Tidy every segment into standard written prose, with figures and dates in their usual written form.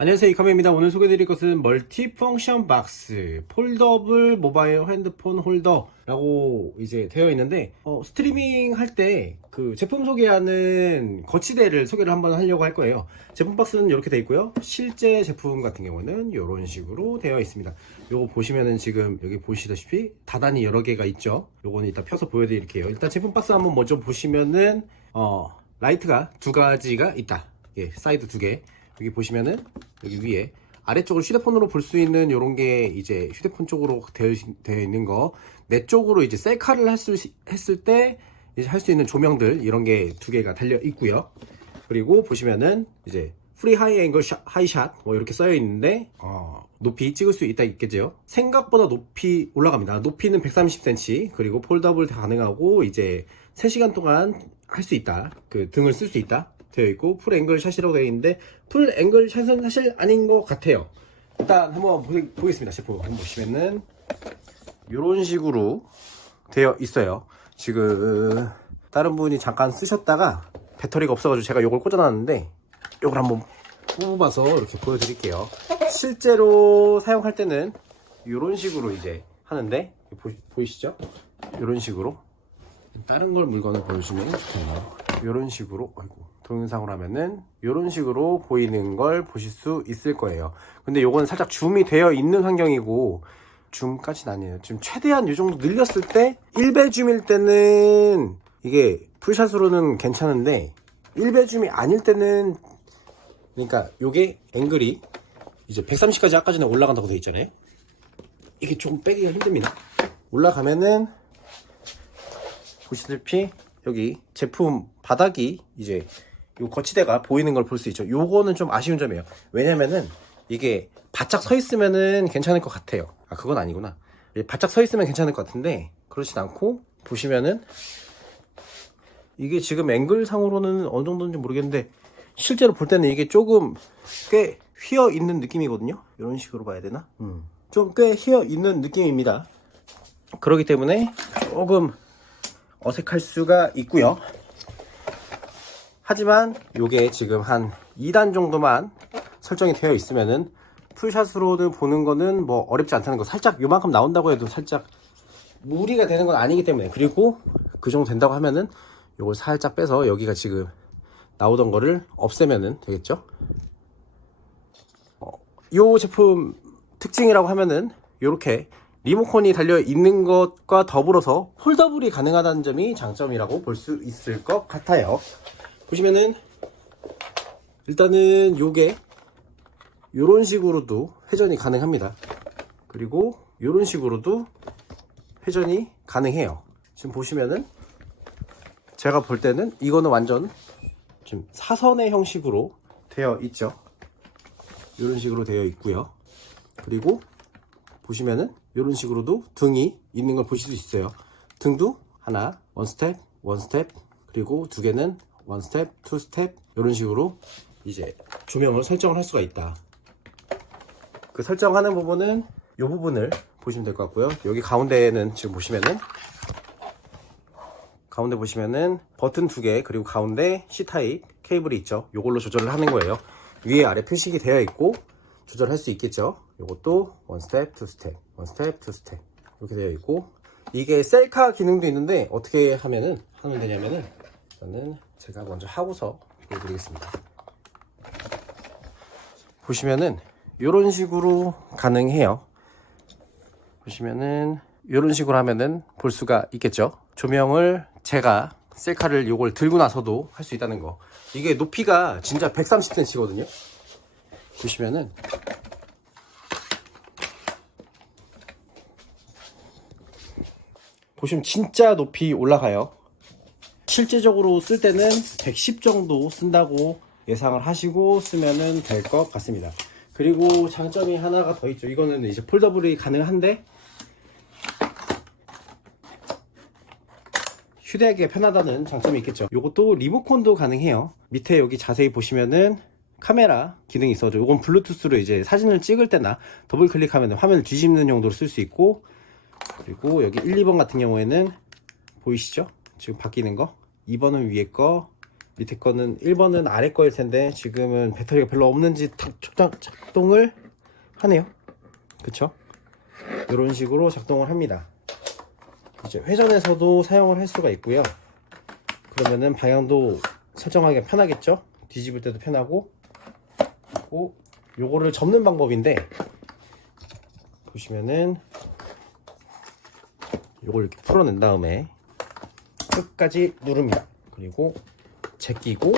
안녕하세요, 이카메입니다. 오늘 소개해드릴 것은 멀티펑션 박스 폴더블 모바일 핸드폰 홀더라고 이제 되어 있는데 스트리밍 할 때 그 제품 소개하는 거치대를 소개를 한번 하려고 할 거예요. 제품 박스는 이렇게 되어 있고요. 실제 제품 같은 경우는 이런 식으로 되어 있습니다. 요거 보시면은 지금 여기 보시다시피 다단이 여러 개가 있죠. 요거는 이따 펴서 보여드릴게요. 일단 제품 박스 한번 먼저 보시면은 라이트가 두 가지가 있다. 예, 사이드 두 개. 여기 보시면은 여기 위에 아래쪽으로 휴대폰으로 볼 수 있는 요런 게 이제 휴대폰 쪽으로 되어 있는 거, 내 쪽으로 이제 셀카를 했을 때 이제 할 수 있는 조명들, 이런 게 두 개가 달려 있고요. 그리고 보시면은 이제 프리 하이 앵글 하이샷 뭐 이렇게 써여 있는데 높이 찍을 수 있겠죠. 생각보다 높이 올라갑니다. 높이는 130cm, 그리고 폴더블 가능하고 이제 3시간 동안 할 수 있다. 그 등을 쓸 수 있다 되어 있고, 풀 앵글 샷이라고 되어 있는데 풀 앵글 샷은 사실 아닌 것 같아요. 일단 한번 보겠습니다. 제품 한번 보시면은 이런 식으로 되어 있어요. 지금 다른 분이 잠깐 쓰셨다가 배터리가 없어가지고 제가 이걸 꽂아놨는데, 이걸 한번 뽑아서 이렇게 보여드릴게요. 실제로 사용할 때는 이런 식으로 이제 하는데, 보이시죠? 이런 식으로. 다른 걸 물건을 보여주면 좋겠네요. 이런 식으로, 동영상으로 하면은 이런 식으로 보이는 걸 보실 수 있을 거예요. 근데 요건 살짝 줌이 되어 있는 환경이고, 줌까지는 아니에요. 지금 최대한 이 정도 늘렸을 때 1배 줌일 때는 이게 풀샷으로는 괜찮은데, 1배 줌이 아닐 때는, 그러니까 요게 앵글이 이제 130까지 아까 전에 올라간다고 되어 있잖아요. 이게 조금 빼기가 힘듭니다. 올라가면은 보시다시피 여기 제품 바닥이 이제 요 거치대가 보이는 걸 볼 수 있죠. 요거는 좀 아쉬운 점이에요. 왜냐면은 이게 바짝 서 있으면은 괜찮을 것 같아요. 그건 아니구나. 바짝 서 있으면 괜찮을 것 같은데 그렇진 않고, 보시면은 이게 지금 앵글 상으로는 어느 정도인지 모르겠는데 실제로 볼 때는 이게 조금 꽤 휘어 있는 느낌이거든요. 이런 식으로 봐야 되나? 좀 꽤 휘어 있는 느낌입니다. 그렇기 때문에 조금 어색할 수가 있고요. 하지만 요게 지금 한 2단 정도만 설정이 되어 있으면은 풀샷으로는 보는 거는 뭐 어렵지 않다는 거. 살짝 요만큼 나온다고 해도 살짝 무리가 되는 건 아니기 때문에, 그리고 그 정도 된다고 하면은 요걸 살짝 빼서 여기가 지금 나오던 거를 없애면은 되겠죠. 요 제품 특징이라고 하면은 요렇게 리모컨이 달려 있는 것과 더불어서 폴더블이 가능하다는 점이 장점이라고 볼 수 있을 것 같아요. 보시면은 일단은 요게 요런 식으로도 회전이 가능합니다. 그리고 요런 식으로도 회전이 가능해요. 지금 보시면은 제가 볼 때는 이거는 완전 지금 사선의 형식으로 되어 있죠. 요런 식으로 되어 있고요. 그리고 보시면은 이런 식으로도 등이 있는 걸 보실 수 있어요. 등도 하나, 원 스텝, 그리고 두 개는 원 스텝, 투 스텝, 이런 식으로 이제 조명을 설정을 할 수가 있다. 그 설정하는 부분은 이 부분을 보시면 될 것 같고요. 여기 가운데는 지금 보시면은 버튼 두 개, 그리고 가운데 C타입 케이블이 있죠. 이걸로 조절을 하는 거예요. 위에 아래 표식이 되어 있고 조절할 수 있겠죠. 요것도 원 스텝, 투 스텝, 원 스텝, 투 스텝 이렇게 되어 있고, 이게 셀카 기능도 있는데 어떻게 하면 되냐면은, 저는 제가 먼저 하고서 보여드리겠습니다. 보시면은 이런 식으로 가능해요. 보시면은 이런 식으로 하면은 볼 수가 있겠죠. 조명을 제가 셀카를 요걸 들고 나서도 할 수 있다는 거. 이게 높이가 진짜 130cm거든요. 보시면은 진짜 높이 올라가요. 실제적으로 쓸 때는 110 정도 쓴다고 예상을 하시고 쓰면은 될 것 같습니다. 그리고 장점이 하나가 더 있죠. 이거는 이제 폴더블이 가능한데 휴대하기가 편하다는 장점이 있겠죠. 요것도 리모컨도 가능해요. 밑에 여기 자세히 보시면은 카메라 기능이 있어요. 요건 블루투스로 이제 사진을 찍을 때나 더블 클릭하면 화면을 뒤집는 용도로 쓸 수 있고, 그리고 여기 1, 2번 같은 경우에는 보이시죠? 지금 바뀌는 거. 2번은 위에 거, 밑에 거는 1번은 아래 거일 텐데 지금은 배터리가 별로 없는지 작동을 하네요. 그쵸? 이런 식으로 작동을 합니다. 이제 회전에서도 사용을 할 수가 있고요. 그러면은 방향도 설정하기가 편하겠죠? 뒤집을 때도 편하고. 그리고 요거를 접는 방법인데 보시면은 요걸 이렇게 풀어낸 다음에 끝까지 누릅니다. 그리고 제끼고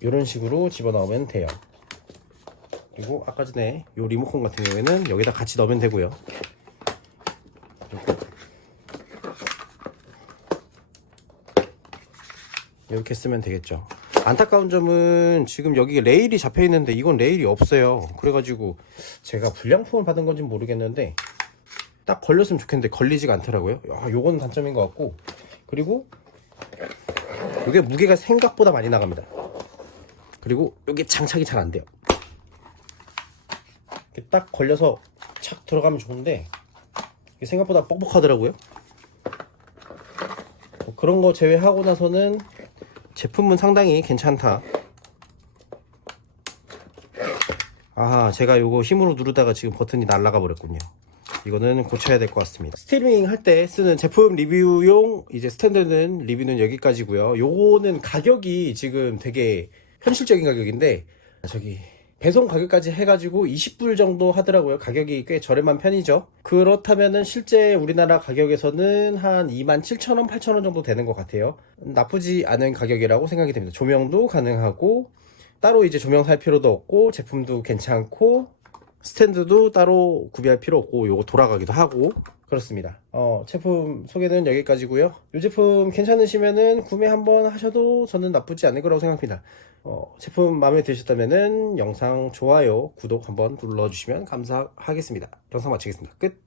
이런 식으로 집어넣으면 돼요. 그리고 아까 전에 요 리모컨 같은 경우에는 여기다 같이 넣으면 되고요. 이렇게 쓰면 되겠죠. 안타까운 점은 지금 여기 레일이 잡혀 있는데 이건 레일이 없어요. 그래가지고 제가 불량품을 받은 건지 모르겠는데 딱 걸렸으면 좋겠는데 걸리지가 않더라고요. 요건 단점인 것 같고, 그리고 이게 무게가 생각보다 많이 나갑니다. 그리고 이게 장착이 잘 안 돼요. 이렇게 딱 걸려서 착 들어가면 좋은데 이게 생각보다 뻑뻑하더라고요. 뭐 그런 거 제외하고 나서는 제품은 상당히 괜찮다. 제가 요거 힘으로 누르다가 지금 버튼이 날아가 버렸군요. 이거는 고쳐야 될 것 같습니다. 스트리밍 할 때 쓰는 제품 리뷰용 이제 스탠드는 리뷰는 여기까지고요. 요거는 가격이 지금 되게 현실적인 가격인데 저기 배송 가격까지 해가지고 20불 정도 하더라고요. 가격이 꽤 저렴한 편이죠. 그렇다면은 실제 우리나라 가격에서는 한 27,000원, 8,000원 정도 되는 것 같아요. 나쁘지 않은 가격이라고 생각이 됩니다. 조명도 가능하고 따로 이제 조명 살 필요도 없고 제품도 괜찮고 스탠드도 따로 구비할 필요 없고 요거 돌아가기도 하고 그렇습니다. 제품 소개는 여기까지고요. 이 제품 괜찮으시면은 구매 한번 하셔도 저는 나쁘지 않을 거라고 생각합니다. 제품 마음에 드셨다면은 영상 좋아요, 구독 한번 눌러주시면 감사하겠습니다. 영상 마치겠습니다. 끝.